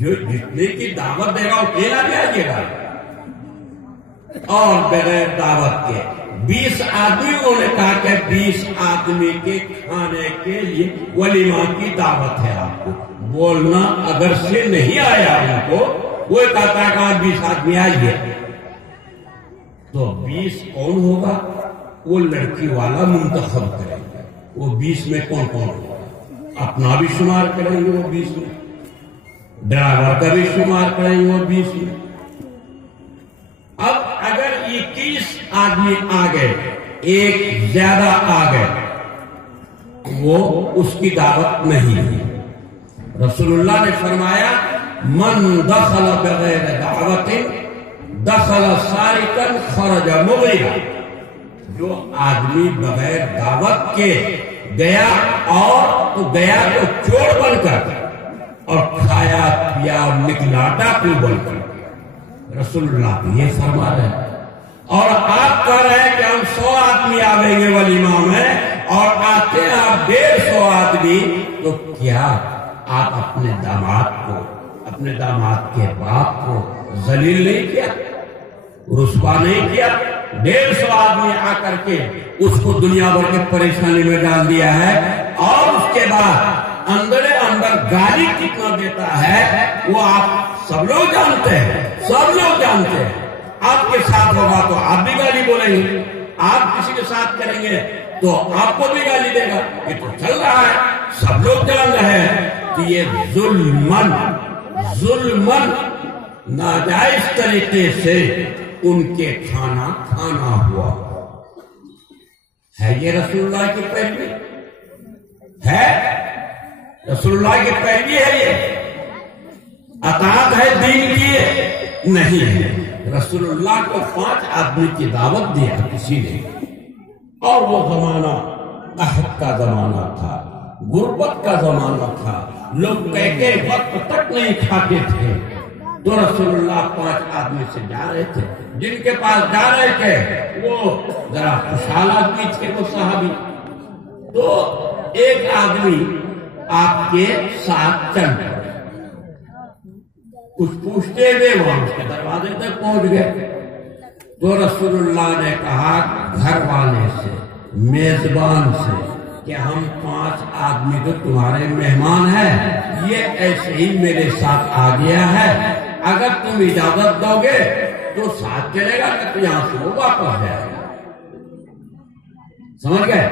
جو جتنے کی دعوت دے گا اکیلا بھی آئیے گا، اور بغیر دعوت کے 20 آدمیوں نے کہا کہ 20 آدمی کے کھانے کے لیے ولیمہ کی دعوت ہے آپ کو. بولنا اگر سے نہیں آیا ان کو، وہ کہتا ہے کہ 20 آدمی آئیے. تو 20 کون ہوگا؟ وہ لڑکی والا منتخب کرے گا. وہ 20 میں کون کون ہوگا؟ اپنا بھی شمار کریں گے وہ 20 میں، ڈرائیور کا بھی شمار کریں گے وہ 20 میں. اب اگر 21 آدمی آ گئے، ایک زیادہ آ گئے، وہ اس کی دعوت نہیں ہے. رسول اللہ نے فرمایا من دخل بغیر دعوت دخل سارقا خرج مغیرا. جو آدمی بغیر دعوت کے گیا اور تو گیا تو چور بن کر، اور کھایا پیا نکلا ڈاکو بن کر. رسول اللہ بھی یہ فرما رہے ہیں. اور آپ کہہ رہے ہیں کہ ہم 100 آدمی آویں گے ولیمہ میں، اور آتے ہیں آپ 150 آدمی. تو کیا آپ اپنے داماد کو، اپنے داماد کے باپ کو ذلیل نہیں کیا، رسوا نہیں کیا؟ 150 آدمی آ کر کے اس کو دنیا بھر کے پریشانی میں ڈال دیا ہے، اور اس کے بعد اندر گالی کتنا دیتا ہے وہ آپ سب لوگ جانتے ہیں، سب لوگ جانتے ہیں. آپ کے ساتھ ہوگا تو آپ بھی گالی بولیں گے، آپ کسی کے ساتھ کریں گے تو آپ کو بھی گالی دے گا. یہ تو چل رہا ہے، سب لوگ جان رہے ہیں کہ یہ ظلمن ناجائز طریقے سے ان کے کھانا ہوا ہے. یہ رسول اللہ کی پیروی ہے، رسول اللہ کی پیروی ہے، یہ اطاعت ہے دین کی نہیں ہے. رسول اللہ کو 5 آدمی کی دعوت دیا کسی نے، اور وہ زمانہ قحط کا زمانہ تھا، غربت کا زمانہ تھا، لوگ کہتے وقت تک نہیں کھاتے تھے. تو رسول اللہ 5 آدمی سے جا رہے تھے. جن کے پاس جا رہے تھے وہ ذرا خوشحال آدمی تھے، وہ صحابی. تو ایک آدمی آپ کے ساتھ چل پڑے، کچھ پوچھتے ہوئے وہاں اس کے دروازے تک پہنچ گئے. تو رسول اللہ نے کہا گھر والے سے، میزبان سے، کہ ہم 5 آدمی تو تمہارے مہمان ہیں، یہ ایسے ہی میرے ساتھ آ گیا ہے، اگر تم اجازت دو گے تو ساتھ چلے گا، تو یہاں سے وہ واپس جائے گا. سمجھ گئے؟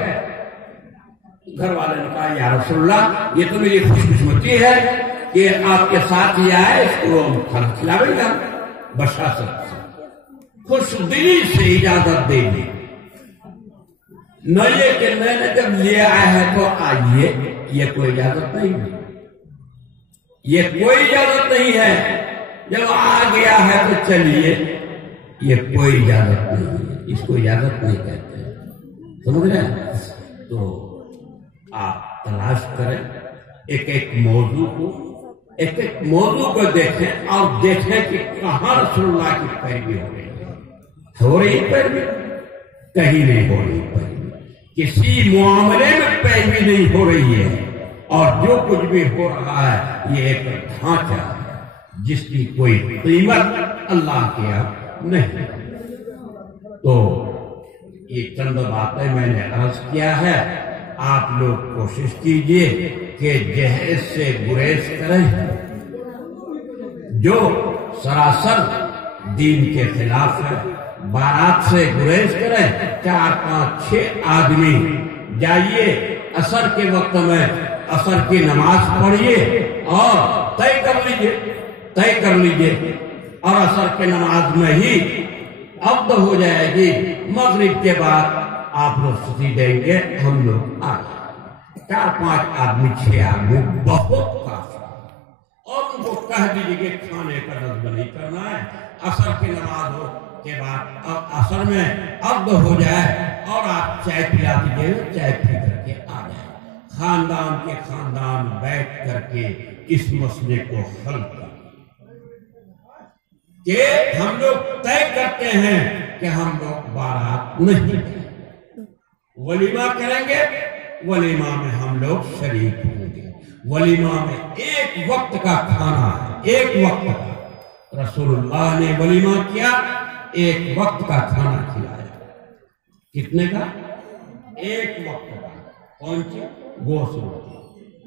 گھر والے نے کہا یا رسول اللہ، یہ تو میری خوش قسمتی ہے کہ آپ کے ساتھ ہی آئے، اس کو کھانا کھلاویں گا. بشاشت سے، خوش دلی سے اجازت دے دی. نہ یہ کہ میں نے جب لے آیا ہے تو آئیے، یہ کوئی اجازت نہیں ہے، یہ کوئی اجازت نہیں ہے. جب آ گیا ہے تو چلیے، یہ کوئی اجازت نہیں ہے، اس کو اجازت نہیں کہتے. سمجھ رہے ہیں؟ تو آپ تلاش کریں ایک موضوع کو دیکھیں، اور دیکھیں کہ کہاں رسول اللہ کی پیروی ہو رہی ہے. ہو رہی پیروی؟ کہیں نہیں ہو رہی پیروی. کسی معاملے میں پیروی نہیں ہو رہی ہے، اور جو کچھ بھی ہو رہا ہے یہ ایک ڈھانچہ ہے جس کی کوئی قیمت اللہ کے یہاں نہیں. تو یہ چند باتیں میں نے عرض کیا ہے. آپ لوگ کوشش کیجئے کہ جہیز سے گریز کریں، جو سراسر دین کے خلاف ہے. بارات سے گریز کریں. 4 5 6 آدمی جائیے، عصر کے وقت میں عصر کی نماز پڑھیے اور طے کر لیجئے، اور عصر کی نماز میں ہی عقد ہو جائے گی. مغرب کے بعد آپ لوگ رخصتی دیں گے، ہم لوگ آ جائیں. 4 5 آدمی 6 آدمی بہت کافی. اور ان کو کہہ دیجیے کہ کھانے کا نظم نہیں کرنا ہے. عصر کی نماز ہو کے بعد عصر میں عقد ہو جائے اور آپ چائے پلا دیجیے، چائے پی کر کے آ جائیں. خاندان کے خاندان بیٹھ کر کے اس مسئلے کو حل کریں کہ ہم لوگ طے کرتے ہیں کہ ہم لوگ بارات نہیں کریں، ولیمہ کریں گے، ولیمہ میں ہم لوگ شریک ہوں گے. ولیمہ میں ایک وقت کا کھانا ہے، ایک وقت کا۔ رسول اللہ نے ولیمہ کیا، ایک وقت کا کھانا کھلایا۔ کتنے کا؟ ایک وقت کا۔ کون سی؟ گوشت روٹی۔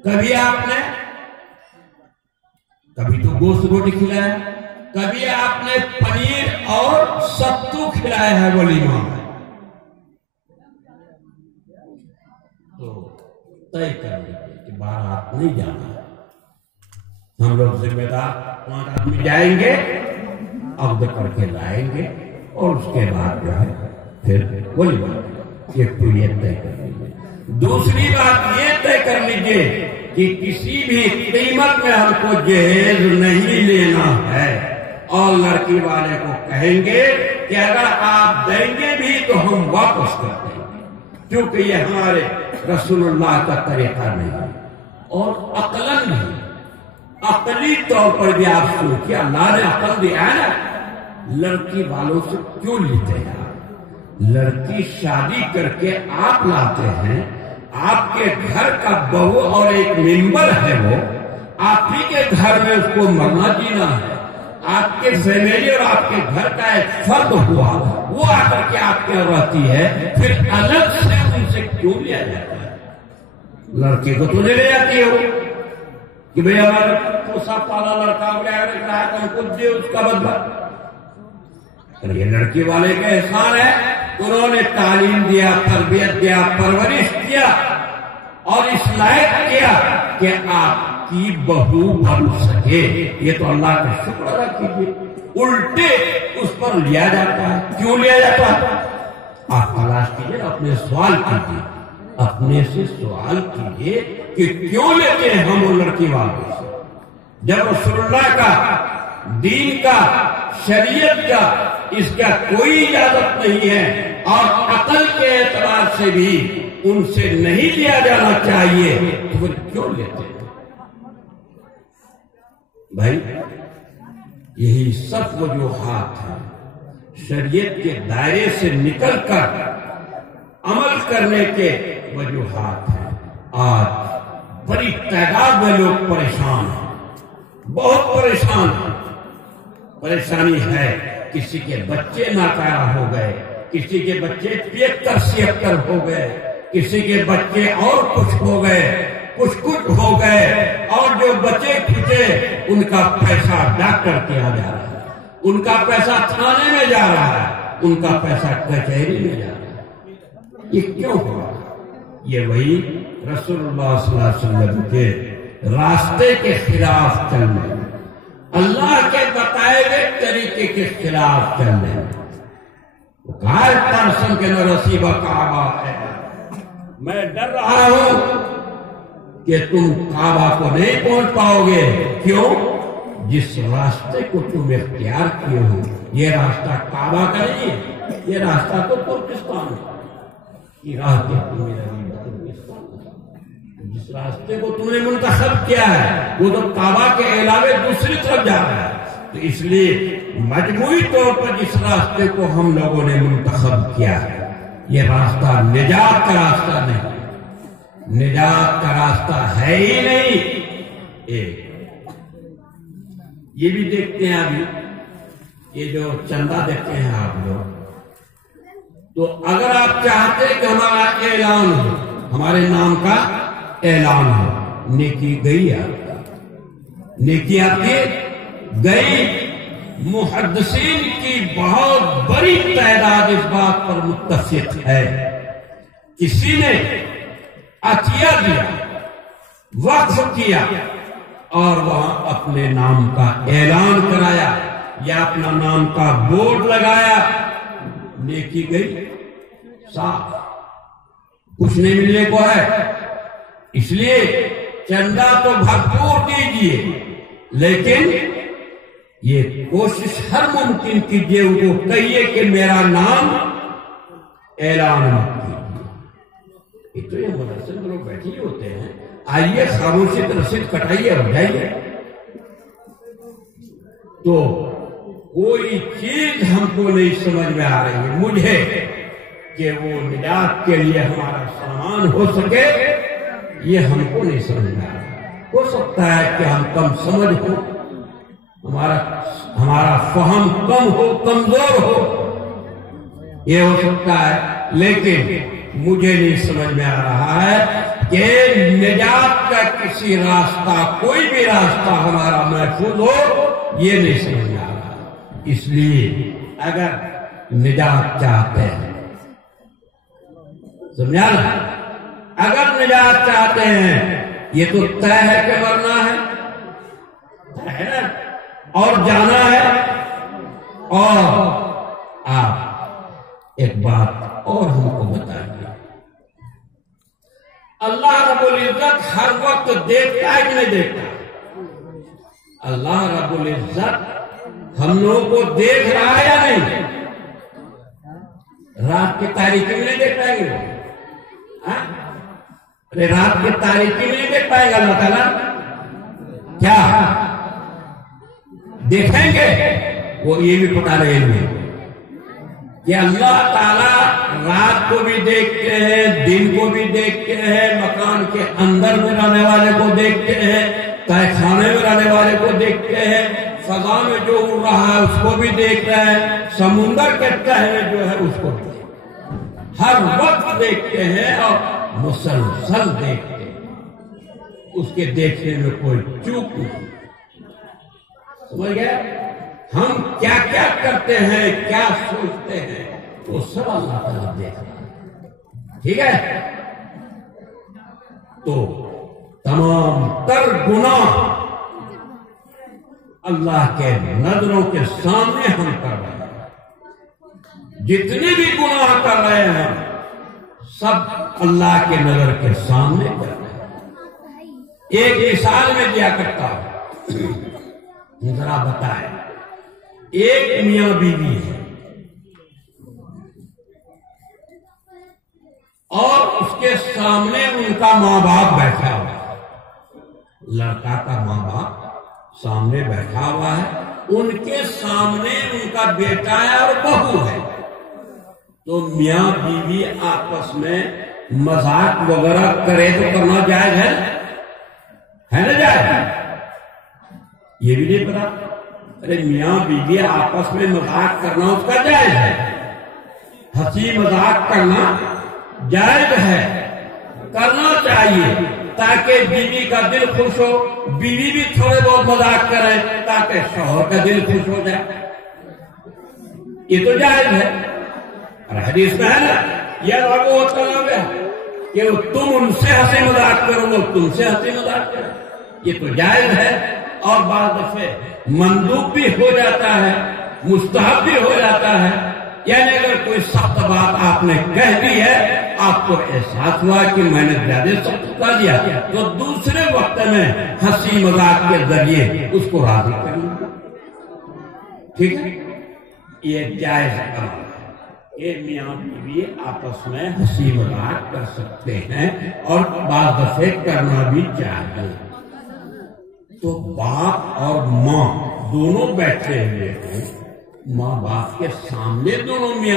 کبھی آپ نے، کبھی تو گوشت روٹی کھلایا، کبھی آپ نے پنیر اور ستو کھلایا ہے ولیمہ میں، تو طے کر لیجیے کہ بارات نہیں جانا ہے۔ ہم لوگ ذمہ دار 5 آدمی جائیں گے، عقد کر کے لائیں گے، اور اس کے بعد جو ہے پھر ولیمہ یہ تو یہ طے کر لیجیے۔ دوسری بات یہ طے کر لیجیے کہ کسی بھی قیمت میں ہم کو جہیز نہیں لینا ہے، اور لڑکی والے کو کہیں گے کہ اگر آپ دیں گے بھی تو ہم واپس کر دیں گے، کیونکہ یہ ہمارے رسول اللہ کا طریقہ نہیں ہے، اور عقلاً بھی، عقلی طور پر بھی آپ سوچیے، اللہ نے عقل دیا ہے نا، لڑکی والوں سے کیوں لیتے ہیں؟ لڑکی شادی کر کے آپ لاتے ہیں، آپ کے گھر کا بہو اور ایک ممبر ہے، وہ آپ ہی کے گھر میں اس کو مرنا جینا ہے، آپ کے فیملی اور آپ کے گھر کا ایک فرد ہوا، وہ آ کر کے آپ کے رہتی ہے، پھر الگ سے ان سے کیوں لیا جاتا ہے؟ لڑکی کو تو لے جاتی ہو کہ بھئی ہمارے پوسا پالا لڑکا رہا ہے، کچھ دے اس کا بدلہ۔ یہ لڑکی والے کا احسان ہے، انہوں نے تعلیم دیا، تربیت دیا، پرورش کیا، اور اس لائق کیا کہ آپ کی بہو بن سکے۔ یہ تو اللہ کا شکر ادا کیجیے۔ الٹے اس پر لیا جاتا ہے، کیوں لیا جاتا ہے؟ آپ تلاش کیجیے، اپنے سوال کیجیے، اپنے سے سوال کیجیے کہ کیوں لیتے ہیں ہم وہ لڑکی والوں سے، جب رسول اللہ کا، دین کا، شریعت کا اس کا کوئی اجازت نہیں ہے، اور عقل کے اعتبار سے بھی ان سے نہیں لیا جانا چاہیے، تو پھر کیوں لیتے ہیں؟ بھائی یہی سب وجوہات ہیں، شریعت کے دائرے سے نکل کر عمل کرنے کے وجوہات ہیں۔ آج بڑی تعداد میں لوگ پریشان ہیں، بہت پریشان ہیں۔ پریشانی ہے، کسی کے بچے ناکارہ ہو گئے، کسی کے بچے 73-76 ہو گئے، کسی کے بچے اور کچھ ہو گئے، کچھ ہو گئے، اور جو بچے کھچے ان کا پیسہ ڈاکٹر کیا جا رہا ہے، ان کا پیسہ تھانے میں جا رہا ہے، ان کا پیسہ کچہری میں جا رہا ہے۔ یہ کیوں ہو رہا ہے؟ یہ وہی رسول اللہ صلی اللہ علیہ وسلم کے راستے کے خلاف چلنے، اللہ کے بتائے ہوئے طریقے کے خلاف چلنے۔ وہ کہا ہے پرسن کے نصیبہ کعبہ ہے، میں ڈر رہا ہوں کہ تم کعبہ کو نہیں پہنچ پاؤ گے۔ کیوں؟ جس راستے کو تم اختیار کیے ہو، یہ راستہ کعبہ کا نہیں ہے، یہ راستہ تو ترکستان ہے۔ یہ راہ کیا تمہیں ترکستان ہے، جس راستے کو تم نے منتخب کیا ہے وہ تو کعبہ کے علاوہ دوسری طرف جا رہا ہے۔ تو اس لیے مجموعی طور پر جس راستے کو ہم لوگوں نے منتخب کیا ہے، یہ راستہ نجات کا راستہ نہیں، نجات کا راستہ ہے ہی نہیں۔ یہ بھی دیکھتے ہیں ابھی، یہ جو چندہ دیتے ہیں آپ لوگ، تو اگر آپ چاہتے کہ ہمارا اعلان ہو، ہمارے نام کا اعلان ہو، نیکی گئی آپ کا، نیکی آپ کی گئی۔ محدثین کی بہت بڑی تعداد اس بات پر متفق ہے، کسی نے عطیہ دیا، وقف کیا، اور وہاں اپنے نام کا اعلان کرایا یا اپنا نام کا بورڈ لگایا، نیکی گئی صاف، کچھ نہیں ملنے کو ہے۔ اس لیے چندہ تو بھرپور دیجیے، لیکن یہ کوشش ہر ممکن کیجیے، ان کو کہیے کہ میرا نام اعلان مت کیجیے۔ ایک تو یہ مدرسے میں لوگ بیٹھے ہوتے ہیں، آئیے خاموشی سے رسید کٹائیے اور جائیے۔ تو کوئی چیز ہم کو نہیں سمجھ میں آ رہی ہے مجھے کہ وہ نجات کے لیے ہمارا سامان ہو سکے، یہ ہم کو نہیں سمجھ میں آ رہا۔ ہو سکتا ہے کہ ہم کم سمجھ ہو، ہمارا فہم کم ہو، کمزور ہو، یہ ہو سکتا ہے، لیکن مجھے نہیں سمجھ میں آ رہا ہے کہ نجات کا کسی راستہ، کوئی بھی راستہ ہمارا محفوظ ہو، یہ نہیں سمجھ میں آ رہا ہے۔ اس لیے اگر نجات چاہتے ہیں، سمجھا نا، اگر نجات چاہتے ہیں، یہ تو طے ہے کہ مرنا ہے، طے ہے نا، اور جانا ہے۔ اور آپ ایک بات اور ہم کو بتائیے، اللہ رب العزت ہر وقت دیکھتا ہے کہ نہیں دیکھتا؟ اللہ رب العزت ہم لوگوں کو دیکھ رہا ہے یا نہیں؟ رات کی تاریکی میں نہیں دیکھ پائیں گے؟ ارے رات کی تاریکی میں نہیں دیکھ پائے گا اللہ تعالیٰ؟ کیا دیکھیں گے؟ وہ یہ بھی پتا رہے ہیں کہ اللہ تعالیٰ رات کو بھی دیکھتے ہیں، دن کو بھی دیکھتے ہیں، مکان کے اندر میں رہنے والے کو دیکھتے ہیں، تہہ خانے میں رہنے والے کو دیکھتے ہیں، فضا میں جو اڑ رہا ہے اس کو بھی دیکھ رہے ہیں، سمندر کے تہہ میں جو ہے اس کو بھی ہر وقت دیکھتے ہیں اور مسلسل دیکھتے ہیں، اس کے دیکھنے میں کوئی چوک نہیں۔ سمجھ گئے؟ ہم کیا کیا کرتے ہیں، کیا سوچتے ہیں، وہ سب اللہ تعالیٰ دیکھ رہا ہے، ٹھیک ہے؟ تو تمام تر گناہ اللہ کے نظروں کے سامنے ہم کر رہے ہیں، جتنے بھی گناہ کر رہے ہیں سب اللہ کے نظر کے سامنے کر رہے ہیں۔ ایک مثال میں دیا کرتا ہوں، ذرا بتائیں، ایک میاں بیوی ہے اور اس کے سامنے ان کا ماں باپ بیٹھا ہوا ہے، لڑکا کا ماں باپ سامنے بیٹھا ہوا ہے، ان کے سامنے ان کا بیٹا ہے اور بہو ہے، تو میاں بیوی آپس میں مذاق وغیرہ کرے تو کرنا جائز ہے نا؟ جائز؟ یہ بھی نہیں پتا؟ ارے میاں بیوی آپس میں مذاق کرنا اس کا جائز ہے، ہنسی مذاق کرنا جائز ہے، کرنا چاہیے تاکہ بیوی کا دل خوش ہو، بیوی بھی تھوڑے بہت مذاق کرے تاکہ شوہر کا دل خوش ہو جائے، یہ تو جائز ہے۔ اور حدیث میں ہے نا، یہ وہ ہوتا ہے کہ تم ان سے ہنسی مذاق کرو، وہ تم سے ہنسی مذاق کرو، یہ تو جائز ہے۔ اور بعض دفعے مندوب بھی ہو جاتا ہے، مستحب بھی ہو جاتا ہے، یعنی اگر کوئی سخت بات آپ نے کہہ دی ہے، آپ کو احساس ہوا کہ میں نے زیادہ سخت کر دیا، تو دوسرے وقت میں ہنسی مذاق کے ذریعے اس کو راضی کرنا، ٹھیک ہے؟ یہ جائز عمل ہے کہ میاں بیوی آپس میں ہنسی مذاق کر سکتے ہیں اور بعض دفعے کرنا بھی چاہیے۔ تو باپ اور ماں دونوں بیٹھے ہوئے ہیں، ماں باپ کے سامنے دونوں میاں